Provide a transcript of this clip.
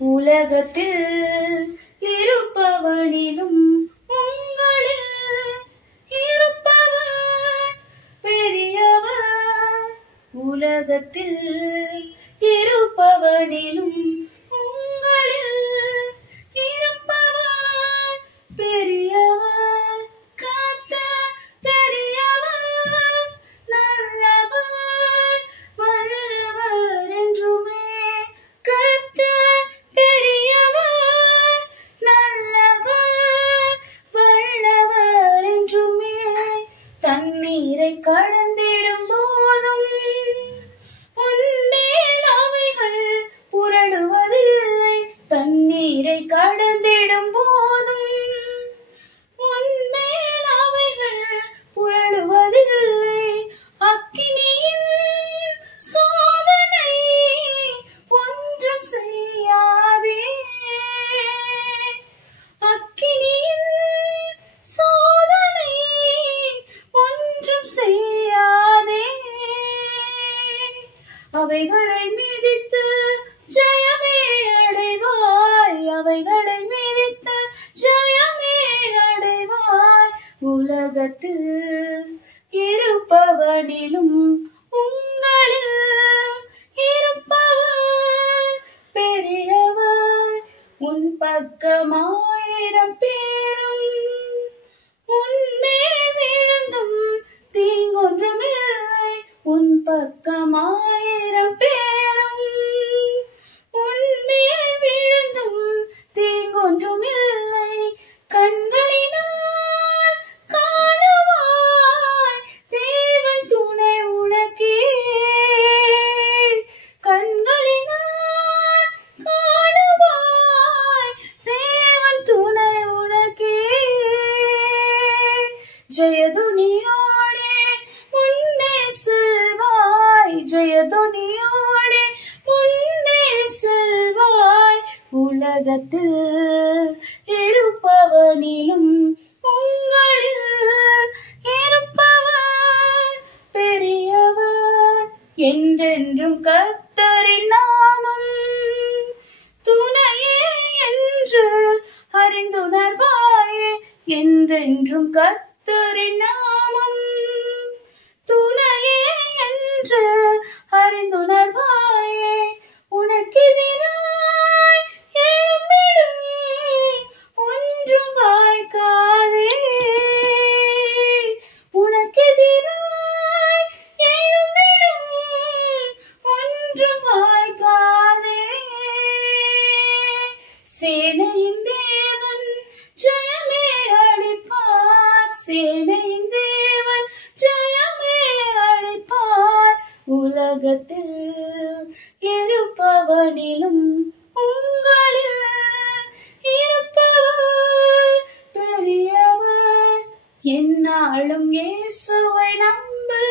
உலகத்தில் இருப்பவனிலும் உங்களில் இருப்பவர் பெரியவர். உலகத்தில் இருப்பவனிலும் உங்களில் இருப்பவர் பெரியவர். கர்த்தர் பெரியவர், நல்லவர், வல்லவர் என்றுமே. கர்த்தர் பெரியவர், நல்லவர், வல்லவர் என்றுமே. தண்ணீரை கடந்திடும் போதும் உன்மேல் அவைகள் புரளுவதில்லை. தண்ணீரை கடந்திடும் போதும் உன்மேல் அவைகள் புரளுவதில்லை. அக்கினியின் சோதனை ஒன்றும் செய்யாதே. அக்கினியின் சோதனை ஒன்றும் செய்யாதே. அவைகளை மிதித்து ஜெயமே அடைவாய். அவைகளை மிதித்து ஜெயமே அடைவாய். உலகத்தில் இருப்பவனிலும் உங்களில் இருப்பவர் பெரியவர். உன் பக்கம் 1000 பேரும் உன்மேல் விழுந்தும் தீங்கொன்றுமில்லை. உன் பக்கம் 1000 பேரும் உன்மேல் விழுந்தும் தீங்கொன்றுமில்லை. கண்களினால் காணுவாய் தேவன் துணை உனக்கே. கண்களினால் காணுவாய் தேவன் துணை உனக்கே. ஜெயதுனியோடே முன்னே செல்வாய். ஜெயதுனியோடே முன்னே செல்வாய். உலகத்தில் இருப்பவனிலும் உங்களில் இருப்பவர் பெரியவர். என்றென்றும் கர்த்தரின் நாமம் துணையே என்று அறிந்துணர்வாயே. என்றென்றும் கர்த்தரின் நாமம் துணையே என்று அறிந்துணர்வாயே. உனக்கெதிராய் எழும்பிடும் ஒன்றும் வாய்க்காதே. உனக்கெதிராய் எழும்பிடும் ஒன்றும் வாய்க்காதே. சேனையின் தேவன் ஜெயமே அளிப்பார். சேனையின் தேவன் ஜெயமே அளிப்பார். உலகத்தில் இருப்பவனிலும் உங்களில் இருப்பவர் பெரியவர். என்னாலும் இயேசுவை நம்பு.